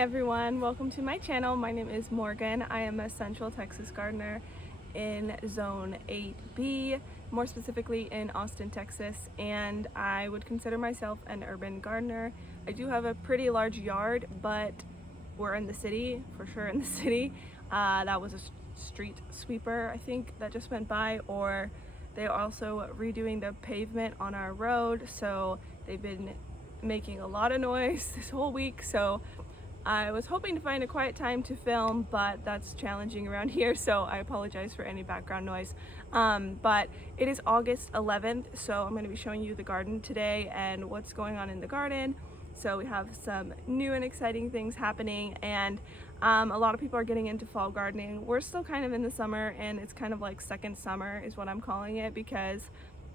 Hi everyone, welcome to my channel. My name is Morgan. I am a Central Texas gardener in Zone 8B, more specifically in Austin, Texas, and I would consider myself an urban gardener. I do have a pretty large yard, but we're in the city, for sure in the city. That was a street sweeper, I think, that just went by, or they're also redoing the pavement on our road, so they've been making a lot of noise this whole week. So I was hoping to find a quiet time to film, but that's challenging around here, so I apologize for any background noise. But it is August 11th, so I'm going to be showing you the garden today and what's going on in the garden. So we have some new and exciting things happening, and a lot of people are getting into fall gardening. We're still kind of in the summer, and it's kind of like second summer is what I'm calling it, because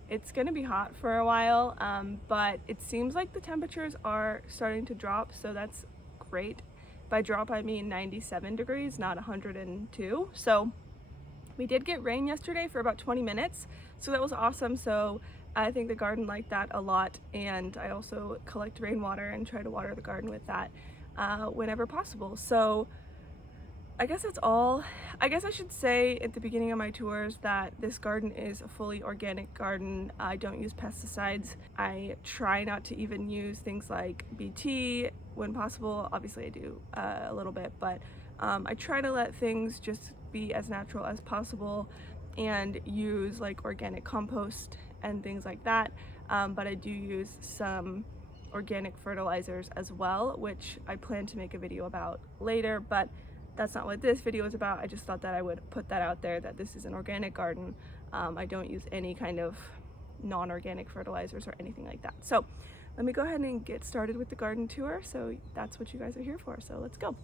it's going to be hot for a while, but it seems like the temperatures are starting to drop, so that's great. By drop I mean 97 degrees, not 102. So we did get rain yesterday for about 20 minutes, so that was awesome. So I think the garden liked that a lot, and I also collect rainwater and try to water the garden with that whenever possible. So I guess that's all. I guess I should say at the beginning of my tours that this garden is a fully organic garden. I don't use pesticides. I try not to even use things like BT when possible. Obviously I do a little bit, but I try to let things just be as natural as possible and use like organic compost and things like that. But I do use some organic fertilizers as well, which I plan to make a video about later, but that's not what this video is about. I just thought that I would put that out there, that this is an organic garden. I don't use any kind of non-organic fertilizers or anything like that. So let me go ahead and get started with the garden tour. So that's what you guys are here for, so let's go.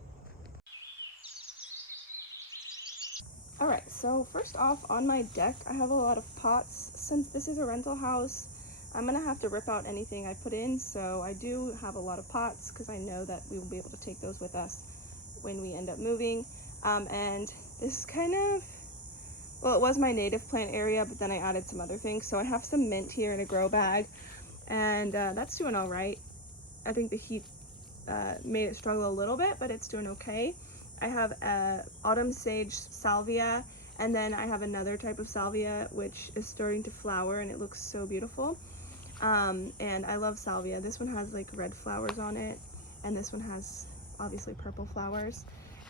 All right, so first off, on my deck I have a lot of pots. Since this is a rental house, I'm gonna have to rip out anything I put in, so I do have a lot of pots because I know that we will be able to take those with us when we end up moving. And this is kind of, well, it was my native plant area, but then I added some other things. So I have some mint here in a grow bag, and that's doing all right. I think the heat made it struggle a little bit, but it's doing okay. I have autumn sage salvia, and then I have another type of salvia which is starting to flower, and it looks so beautiful. And I love salvia. This one has like red flowers on it, and this one has obviously purple flowers.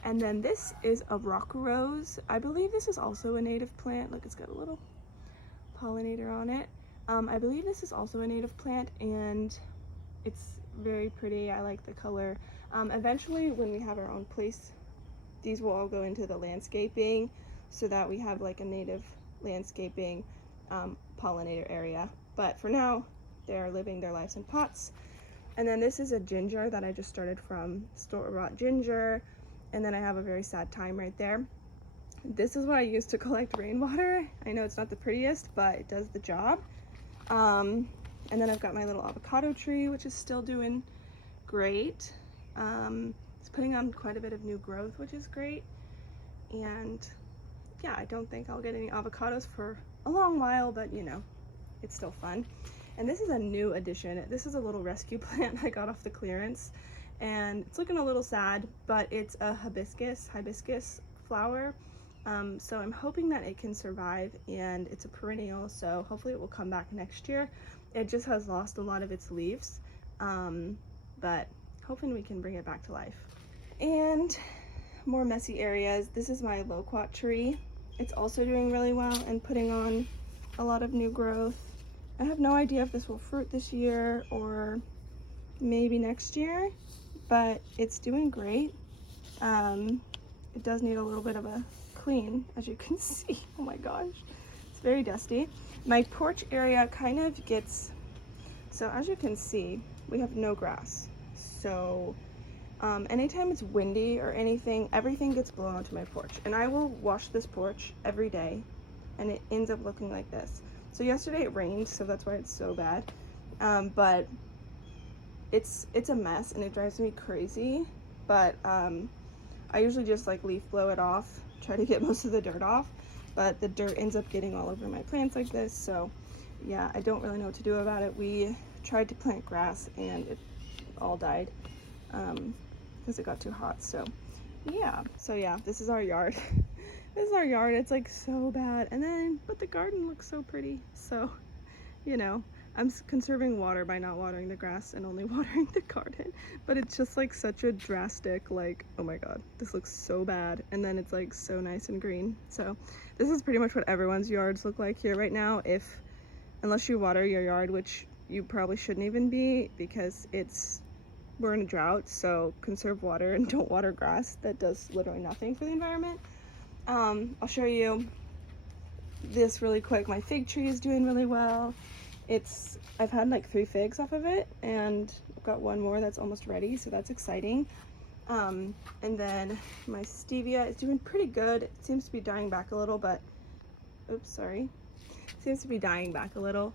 And then this is a rock rose. I believe this is also a native plant. Look, it's got a little pollinator on it. I believe this is also a native plant, and it's very pretty. I like the color. Eventually, when we have our own place, these will all go into the landscaping so that we have like a native landscaping pollinator area. But for now, they're living their lives in pots. And then this is a ginger that I just started from store-bought ginger. And then I have a very sad thyme right there. This is what I use to collect rainwater. I know it's not the prettiest, but it does the job. And then I've got my little avocado tree, which is still doing great. It's putting on quite a bit of new growth, which is great. And yeah, I don't think I'll get any avocados for a long while, but you know, it's still fun. And this is a new addition. This is a little rescue plant I got off the clearance, and it's looking a little sad, but it's a hibiscus flower. So I'm hoping that it can survive, and it's a perennial, so hopefully it will come back next year. It just has lost a lot of its leaves, but hoping we can bring it back to life. And more messy areas. This is my loquat tree. It's also doing really well and putting on a lot of new growth. I have no idea if this will fruit this year or maybe next year, but it's doing great. It does need a little bit of a clean, as you can see. Oh my gosh, it's very dusty. My porch area kind of gets, so as you can see, we have no grass. So anytime it's windy or anything, everything gets blown onto my porch. And I will wash this porch every day, and it ends up looking like this. So yesterday it rained, so that's why it's so bad. But it's a mess, and it drives me crazy. But I usually just like leaf blow it off, try to get most of the dirt off. But the dirt ends up getting all over my plants like this. So yeah, I don't really know what to do about it. We tried to plant grass, and it all died. Because because it got too hot. So yeah, this is our yard. This is our yard. It's like so bad, but the garden looks so pretty. So, you know, I'm conserving water by not watering the grass and only watering the garden. But it's just like such a drastic, like, oh my god, this looks so bad. And then it's like so nice and green. So this is pretty much what everyone's yards look like here right now, unless you water your yard, which you probably shouldn't even be, because we're in a drought. So conserve water and don't water grass. That does literally nothing for the environment. I'll show you this really quick. My fig tree is doing really well. I've had like 3 figs off of it, and I've got 1 more that's almost ready, so that's exciting. And then my stevia is doing pretty good. It seems to be dying back a little, but oops, sorry. It seems to be dying back a little,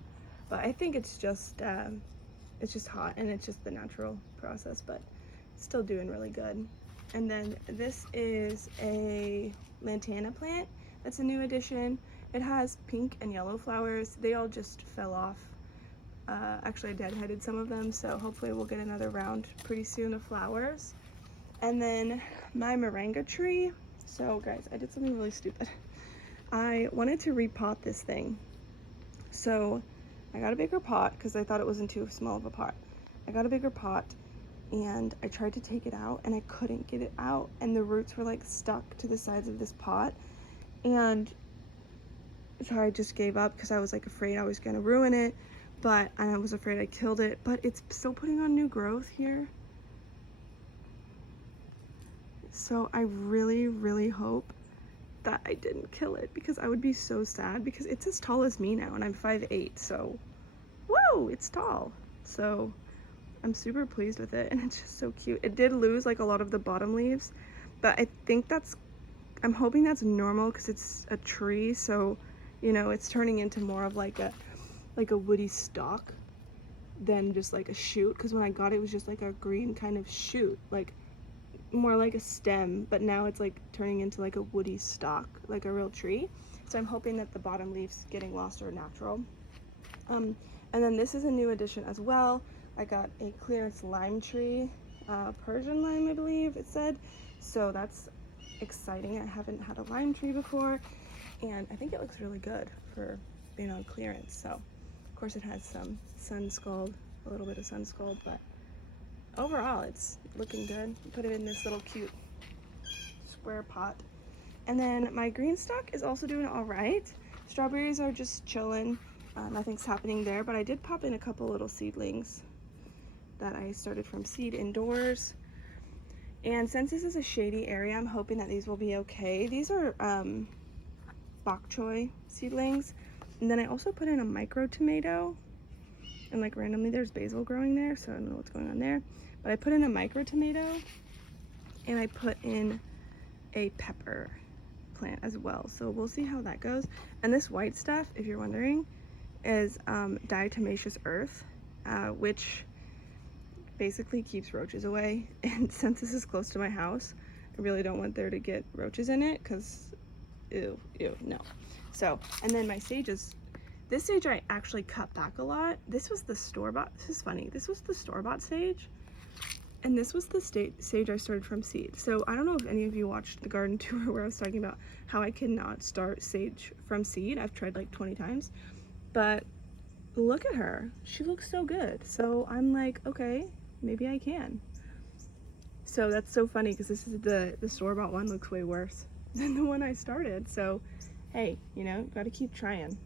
but I think it's just hot, and it's just the natural process, but it's still doing really good. And then this is a lantana plant. That's a new addition. It has pink and yellow flowers. They all just fell off. Actually, I deadheaded some of them, so hopefully we'll get another round pretty soon of flowers. And then my moringa tree. So guys, I did something really stupid. I wanted to repot this thing. So I got a bigger pot because I thought it wasn't too small of a pot. I got a bigger pot, and I tried to take it out and I couldn't get it out, and the roots were like stuck to the sides of this pot, and so I just gave up because I was like afraid I was gonna ruin it, but I was afraid I killed it. But it's still putting on new growth here, so I really hope that I didn't kill it, because I would be so sad, because it's as tall as me now and I'm 5'8", so whoa, it's tall. So I'm super pleased with it, and it's just so cute. It did lose like a lot of the bottom leaves, but I think I'm hoping that's normal because it's a tree, so you know, it's turning into more of like a woody stalk than just like a shoot, because when I got it, it was just like a green kind of shoot, like more like a stem, but now it's like turning into like a woody stalk, like a real tree. So I'm hoping that the bottom leaves getting lost are natural. And then this is a new addition as well. I got a clearance lime tree, Persian lime, I believe it said. So that's exciting. I haven't had a lime tree before, and I think it looks really good for being on clearance. So of course it has some sun scald, a little bit of sun scald, but overall it's looking good. Put it in this little cute square pot. And then my green stock is also doing all right. Strawberries are just chilling. Nothing's happening there, but I did pop in a couple little seedlings that I started from seed indoors. And since this is a shady area, I'm hoping that these will be okay. These are bok choy seedlings. And then I also put in a micro tomato, and like randomly there's basil growing there, so I don't know what's going on there. But I put in a micro tomato, and I put in a pepper plant as well. So we'll see how that goes. And this white stuff, if you're wondering, is diatomaceous earth, which basically keeps roaches away. And since this is close to my house, I really don't want there to get roaches in it, because ew, no. So, and then my sages, this sage I actually cut back a lot. This was the store-bought, this is funny, this was the store-bought sage, and this was the sage I started from seed. So I don't know if any of you watched the garden tour where I was talking about how I cannot start sage from seed. I've tried like 20 times, but look at her, she looks so good. So I'm like, okay, maybe I can. So that's so funny, because this is the store-bought one looks way worse than the one I started. So hey, you know, you gotta keep trying.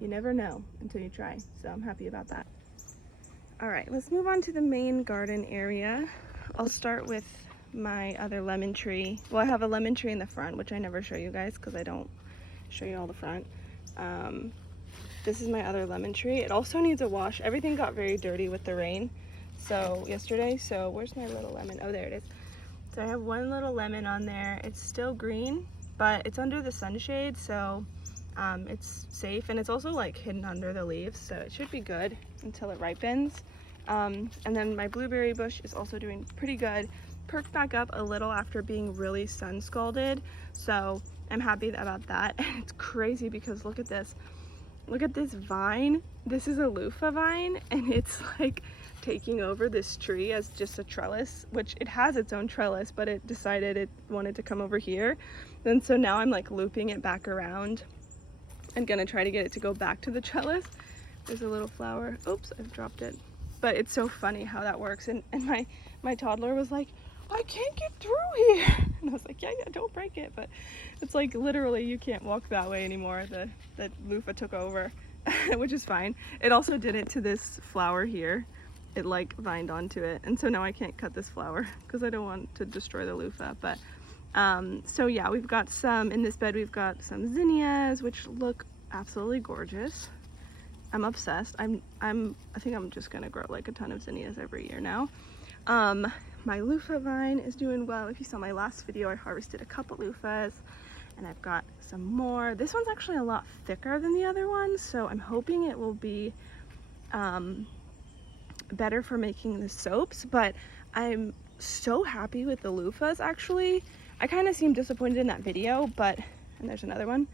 You never know until you try. So I'm happy about that. All right, let's move on to the main garden area. I'll start with my other lemon tree. Well, I have a lemon tree in the front, which I never show you guys because I don't show you all the front. This is my other lemon tree. It also needs a wash. Everything got very dirty with the rain yesterday. So where's my little lemon? Oh, there it is. So I have one little lemon on there. It's still green, but it's under the sunshade, so it's safe, and it's also like hidden under the leaves, so it should be good until it ripens. And then my blueberry bush is also doing pretty good. Perked back up a little after being really sun scalded, so I'm happy about that. And it's crazy because look at this vine. This is a loofah vine, and it's like taking over this tree as just a trellis, which it has its own trellis, but it decided it wanted to come over here. And so now I'm like looping it back around and gonna try to get it to go back to the trellis. There's a little flower. Oops, I've dropped it. But it's so funny how that works. And my toddler was like, I can't get through here. And I was like, yeah, don't break it. But it's like literally you can't walk that way anymore. The loofah took over, which is fine. It also did it to this flower here. It like vined onto it. And so now I can't cut this flower because I don't want to destroy the loofah. But so yeah, we've got some, in this bed we've got some zinnias, which look absolutely gorgeous. I'm obsessed. I think I'm just gonna grow like a ton of zinnias every year now. My loofah vine is doing well. If you saw my last video, I harvested a couple loofahs and I've got some more. This one's actually a lot thicker than the other one, so I'm hoping it will be better for making the soaps, but I'm so happy with the loofahs actually. I kind of seemed disappointed in that video, and there's another one.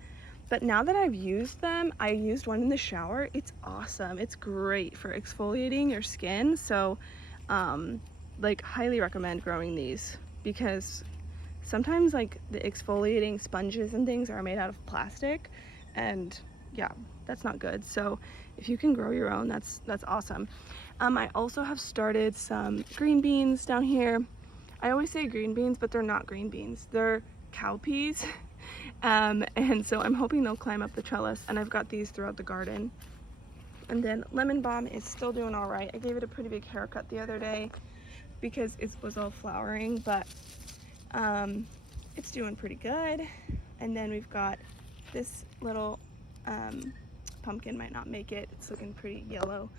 But now that I've used them, I used one in the shower. It's awesome. It's great for exfoliating your skin. So like highly recommend growing these, because sometimes like the exfoliating sponges and things are made out of plastic, and yeah, that's not good. So if you can grow your own, that's awesome. I also have started some green beans down here. I always say green beans, but they're not green beans. They're cowpeas. And so I'm hoping they'll climb up the trellis, and I've got these throughout the garden. And then lemon balm is still doing all right. I gave it a pretty big haircut the other day because it was all flowering, but it's doing pretty good. And then we've got this little pumpkin, might not make it. It's looking pretty yellow,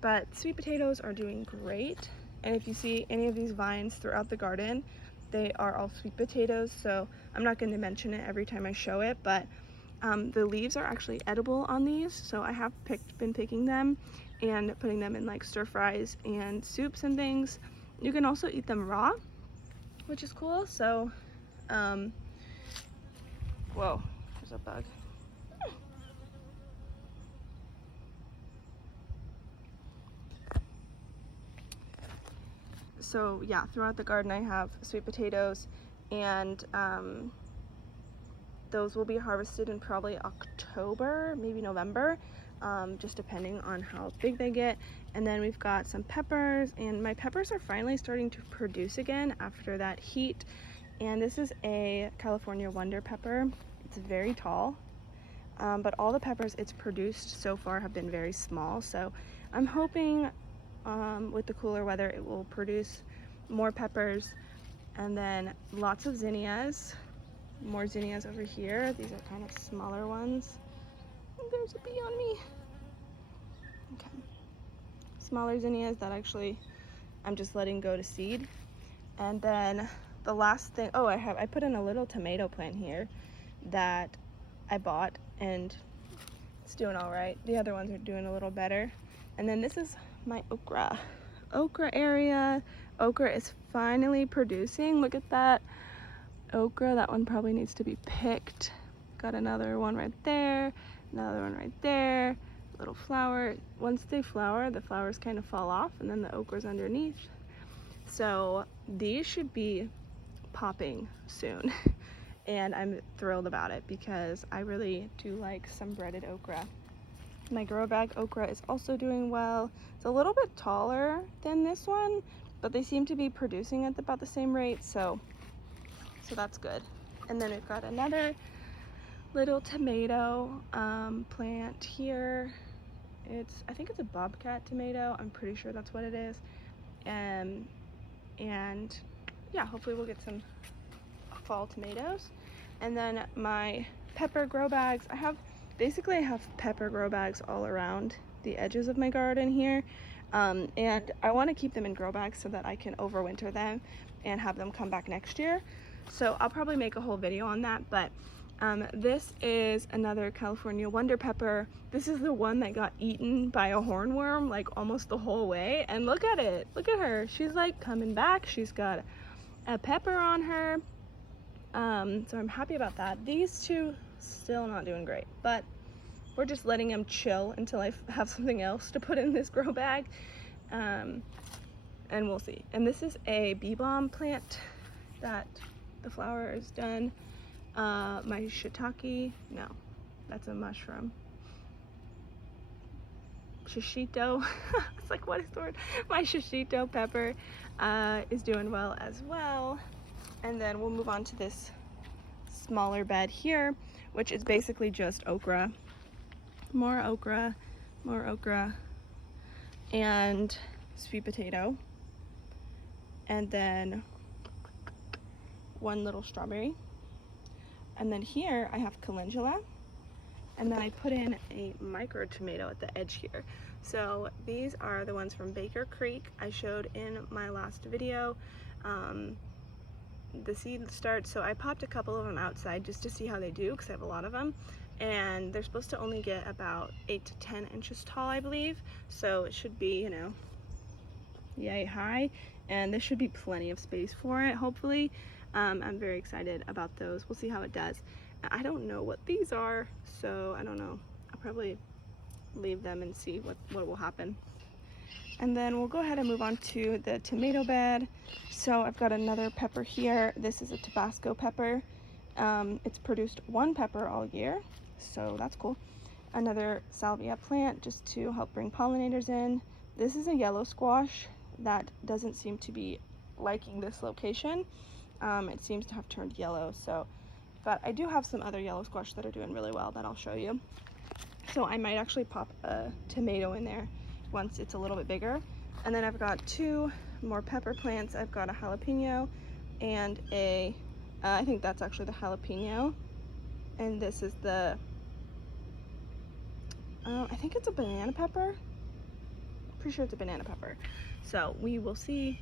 but sweet potatoes are doing great. And if you see any of these vines throughout the garden, they are all sweet potatoes, so I'm not going to mention it every time I show it, but the leaves are actually edible on these, so I have been picking them and putting them in like stir fries and soups and things. You can also eat them raw, which is cool. So whoa, there's a bug. So yeah, throughout the garden I have sweet potatoes, and those will be harvested in probably October, maybe November, just depending on how big they get. And then we've got some peppers, and my peppers are finally starting to produce again after that heat. And this is a California Wonder pepper. It's very tall, but all the peppers it's produced so far have been very small. So I'm hoping with the cooler weather it will produce more peppers. And then lots of zinnias. More zinnias over here. These are kind of smaller ones. There's a bee on me. Okay. Smaller zinnias that actually I'm just letting go to seed. And then the last thing, oh, I put in a little tomato plant here that I bought, and it's doing all right. The other ones are doing a little better. And then this is my okra area. Okra is finally producing. Look at that okra. That one probably needs to be picked. Got another one right there, another one right there, little flower. Once they flower, the flowers kind of fall off, and then the okra's underneath. So these should be popping soon. And I'm thrilled about it because I really do like some breaded okra. My grow bag okra is also doing well. It's a little bit taller than this one, but they seem to be producing at about the same rate, so that's good. And then we've got another little tomato plant here. I think it's a bobcat tomato. I'm pretty sure that's what it is. And yeah, hopefully we'll get some fall tomatoes. And then my pepper grow bags. I have pepper grow bags all around the edges of my garden here. And I want to keep them in grow bags so that I can overwinter them and have them come back next year. So I'll probably make a whole video on that, but this is another California Wonder pepper. This is the one that got eaten by a hornworm like almost the whole way. And look at it, look at her. She's like coming back. She's got a pepper on her. So I'm happy about that. These two still not doing great, but we're just letting them chill until I have something else to put in this grow bag. and we'll see. And this is a bee balm plant that the flower is done. My shiitake, no, that's a mushroom. Shishito, it's like, what is the word? My shishito pepper is doing well as well. And then we'll move on to this smaller bed here, which is basically just okra. More okra, and sweet potato. And then one little strawberry. And then here I have calendula. And then I put in a micro tomato at the edge here. So these are the ones from Baker Creek I showed in my last video. The seed starts, so I popped a couple of them outside just to see how they do, because I have a lot of them. And they're supposed to only get about 8 to 10 inches tall, I believe. So it should be, you know, yay high. And there should be plenty of space for it, hopefully. I'm very excited about those. We'll see how it does. I don't know what these are, so I don't know. I'll probably leave them and see what will happen. And then we'll go ahead and move on to the tomato bed. So I've got another pepper here. This is a Tabasco pepper. It's produced one pepper all year, so that's cool. Another salvia plant just to help bring pollinators in. This is a yellow squash that doesn't seem to be liking this location. It seems to have turned yellow, so, but I do have some other yellow squash that are doing really well that I'll show you. So I might actually pop a tomato in there once it's a little bit bigger. And then I've got two more pepper plants. I've got a jalapeno and a, I think that's actually the jalapeno. And this is the, I think it's a banana pepper. Pretty sure it's a banana pepper. So we will see.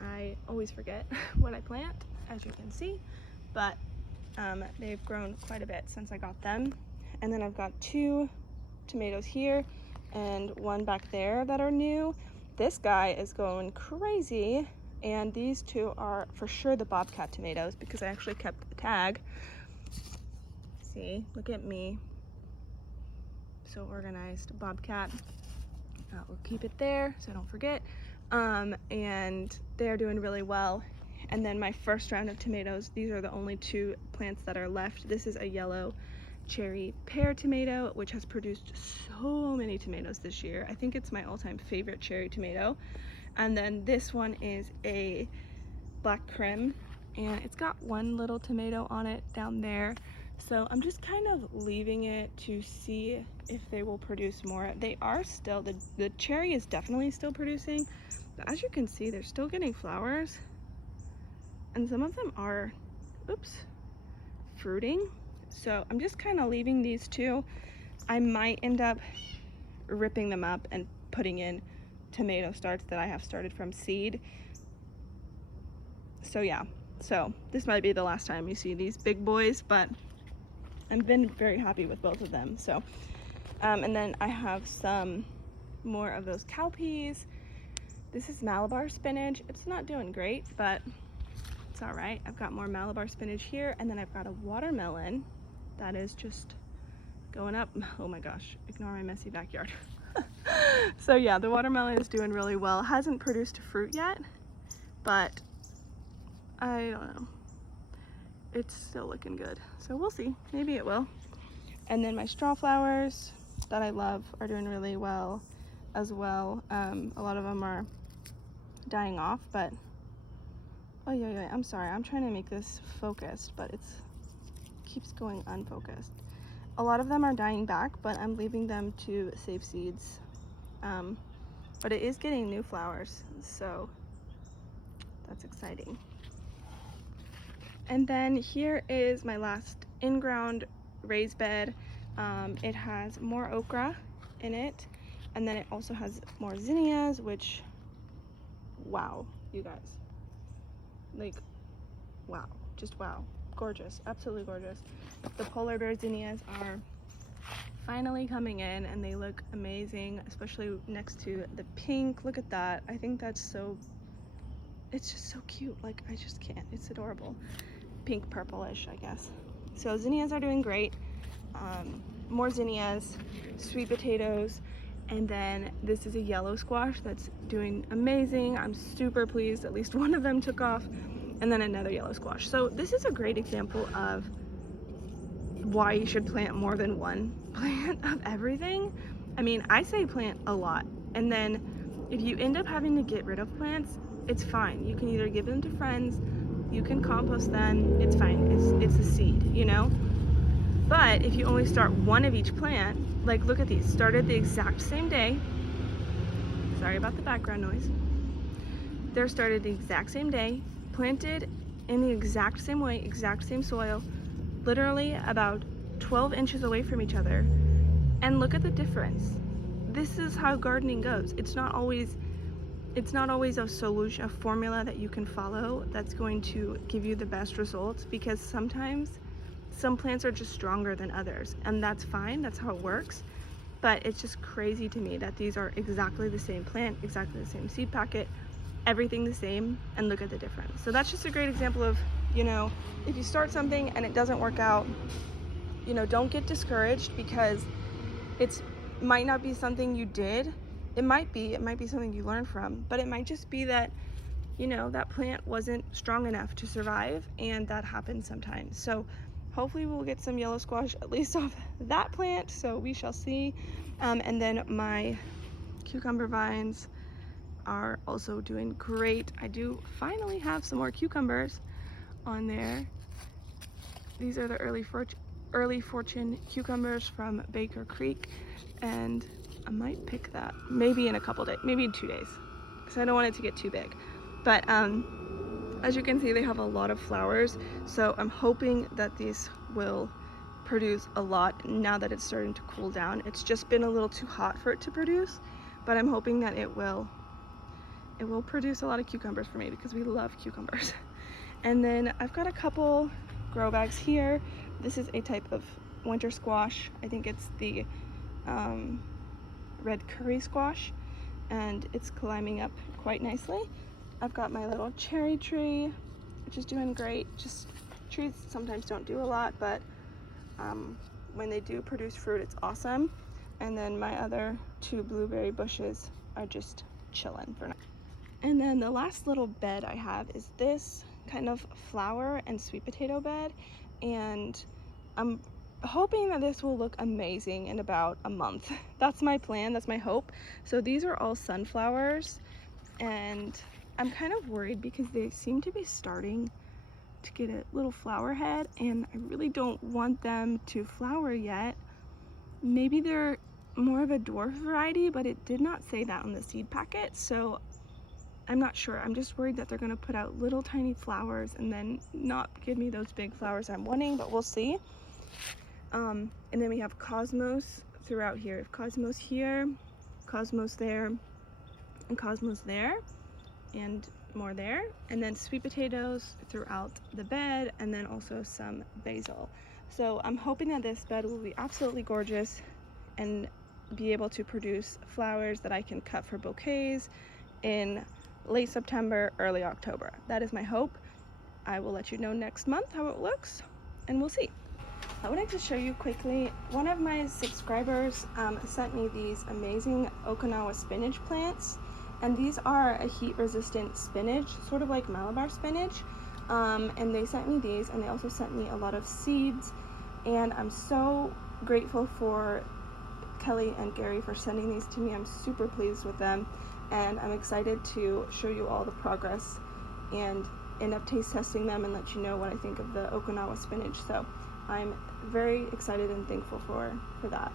I always forget what I plant, as you can see, but they've grown quite a bit since I got them. And then I've got two tomatoes here and one back there that are new. This guy is going crazy, and these two are for sure the bobcat tomatoes because I actually kept the tag. See, look at me, so organized. Bobcat. We'll keep it there so I don't forget. And they're doing really well. And then my first round of tomatoes, these are the only two plants that are left. This is a yellow cherry pear tomato, which has produced so many tomatoes this year. I think it's my all-time favorite cherry tomato. And then this one is a black creme, and it's got one little tomato on it down there. So I'm just kind of leaving it to see if they will produce more. They are still, the cherry is definitely still producing, but as you can see, they're still getting flowers. And some of them are, oops, fruiting. So I'm just kind of leaving these two. I might end up ripping them up and putting in tomato starts that I have started from seed. So yeah, so this might be the last time you see these big boys, but I've been very happy with both of them. So, and then I have some more of those cowpeas. This is Malabar spinach. It's not doing great, but it's all right. I've got more Malabar spinach here, and then I've got a watermelon that is just going up. Oh my gosh, ignore my messy backyard. So yeah, the watermelon is doing really well. Hasn't produced fruit yet, but I don't know. It's still looking good. So we'll see, maybe it will. And then my straw flowers that I love are doing really well as well. A lot of them are dying off, but oh yeah, I'm sorry. I'm trying to make this focused, but it's keeps going unfocused. A lot of them are dying back, but I'm leaving them to save seeds. But it is getting new flowers, so that's exciting. And then here is my last in-ground raised bed. It has more okra in it, and then it also has more zinnias, which, wow, you guys, like, wow, just wow, gorgeous, absolutely gorgeous. The polar bear zinnias are finally coming in, and they look amazing, especially next to the pink. Look at that. I think that's so, it's just so cute. Like, I just can't, it's adorable. Pink purplish, I guess. So zinnias are doing great. More zinnias, sweet potatoes, And then this is a yellow squash that's doing amazing. I'm super pleased, at least one of them took off. And then another yellow squash. So this is a great example of why you should plant more than one plant of everything. I mean, I say plant a lot, and then if you end up having to get rid of plants, it's fine. You can either give them to friends, you can compost them, it's fine. It's a seed, you know? But if you only start one of each plant, like look at these, started the exact same day. Sorry about the background noise. They're started the exact same day, planted in the exact same way, exact same soil, literally about 12 inches away from each other. And look at the difference. This is how gardening goes. It's not always a solution, a formula that you can follow that's going to give you the best results, because sometimes some plants are just stronger than others, and that's fine, that's how it works. But it's just crazy to me that these are exactly the same plant, exactly the same seed packet, everything the same, and look at the difference. So that's just a great example of, you know, if you start something and it doesn't work out, you know, don't get discouraged, because it might not be something you did. It might be something you learned from, but it might just be that, you know, that plant wasn't strong enough to survive, and that happens sometimes. So hopefully we'll get some yellow squash at least off that plant, so we shall see. And then my cucumber vines are also doing great. I do finally have some more cucumbers on there. These are the early fortune cucumbers from Baker Creek, and I might pick that maybe in a couple days, maybe in 2 days, because I don't want it to get too big. But as you can see, they have a lot of flowers, so I'm hoping that these will produce a lot now that it's starting to cool down. It's just been a little too hot for it to produce, but I'm hoping that it will produce a lot of cucumbers for me, because we love cucumbers. And then I've got a couple grow bags here. This is a type of winter squash. I think it's the red curry squash, and it's climbing up quite nicely. I've got my little cherry tree, which is doing great. Just trees sometimes don't do a lot, but when they do produce fruit, it's awesome. And then my other 2 blueberry bushes are just chilling for now. And then the last little bed I have is this kind of flower and sweet potato bed, and I'm hoping that this will look amazing in about a month. That's my plan, that's my hope. So these are all sunflowers, and I'm kind of worried because they seem to be starting to get a little flower head, and I really don't want them to flower yet. Maybe they're more of a dwarf variety, but it did not say that on the seed packet, so I'm not sure. I'm just worried that they're gonna put out little tiny flowers and then not give me those big flowers I'm wanting, but we'll see. And then we have cosmos throughout here. We have cosmos here, cosmos there, and cosmos there, and more there. And then sweet potatoes throughout the bed, and then also some basil. So I'm hoping that this bed will be absolutely gorgeous and be able to produce flowers that I can cut for bouquets in late September, early October. That is my hope. I will let you know next month how it looks, and we'll see. I would like to show you quickly, one of my subscribers sent me these amazing Okinawa spinach plants, and these are a heat-resistant spinach, sort of like Malabar spinach, and they sent me these, and they also sent me a lot of seeds, and I'm so grateful for Kelly and Gary for sending these to me. I'm super pleased with them, and I'm excited to show you all the progress and end up taste testing them and let you know what I think of the Okinawa spinach. So I'm very excited and thankful for that.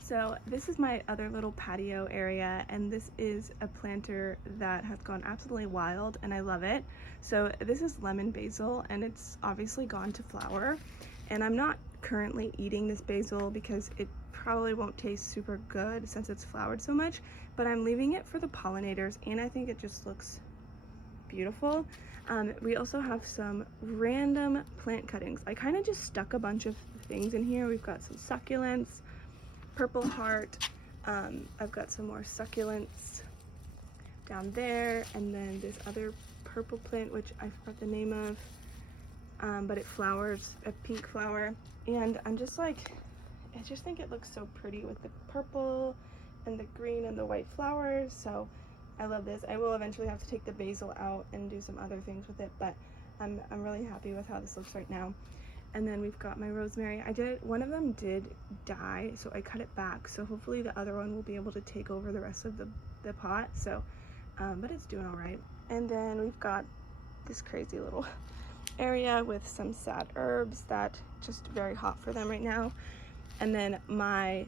So this is my other little patio area, and this is a planter that has gone absolutely wild, and I love it. So this is lemon basil, and it's obviously gone to flower, and I'm not currently eating this basil because it probably won't taste super good since it's flowered so much, but I'm leaving it for the pollinators, and I think it just looks beautiful. We also have some random plant cuttings. I kind of just stuck a bunch of things in here. We've got some succulents, purple heart, I've got some more succulents down there, and then this other purple plant which I forgot the name of, but it flowers, a pink flower, and I'm just like, I just think it looks so pretty with the purple and the green and the white flowers, so I love this. I will eventually have to take the basil out and do some other things with it, but I'm really happy with how this looks right now. And then we've got my rosemary. One of them did die, so I cut it back, so hopefully the other one will be able to take over the rest of the pot, so but it's doing all right. And then we've got this crazy little area with some sad herbs that just very hot for them right now. And then my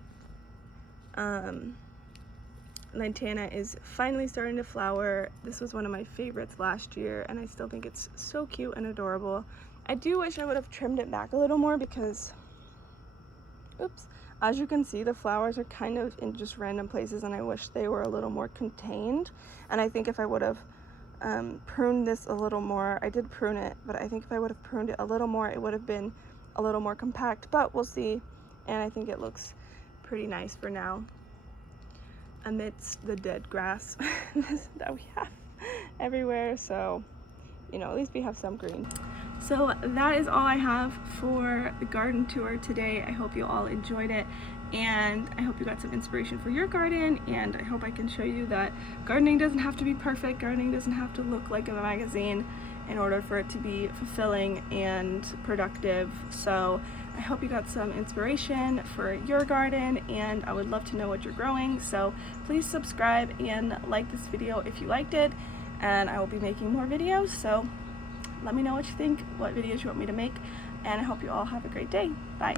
lantana is finally starting to flower. This was one of my favorites last year, and I still think it's so cute and adorable. I do wish I would have trimmed it back a little more because, oops, as you can see, the flowers are kind of in just random places, and I wish they were a little more contained. And I think if I would have pruned this a little more, I did prune it, but I think if I would have pruned it a little more, it would have been a little more compact, but we'll see. And I think it looks pretty nice for now amidst the dead grass that we have everywhere. So, you know, at least we have some green. So that is all I have for the garden tour today. I hope you all enjoyed it, and I hope you got some inspiration for your garden, and I hope I can show you that gardening doesn't have to be perfect. Gardening doesn't have to look like a magazine in order for it to be fulfilling and productive. So I hope you got some inspiration for your garden, and I would love to know what you're growing. So please subscribe and like this video if you liked it, and I will be making more videos. So let me know what you think, what videos you want me to make, and I hope you all have a great day. Bye.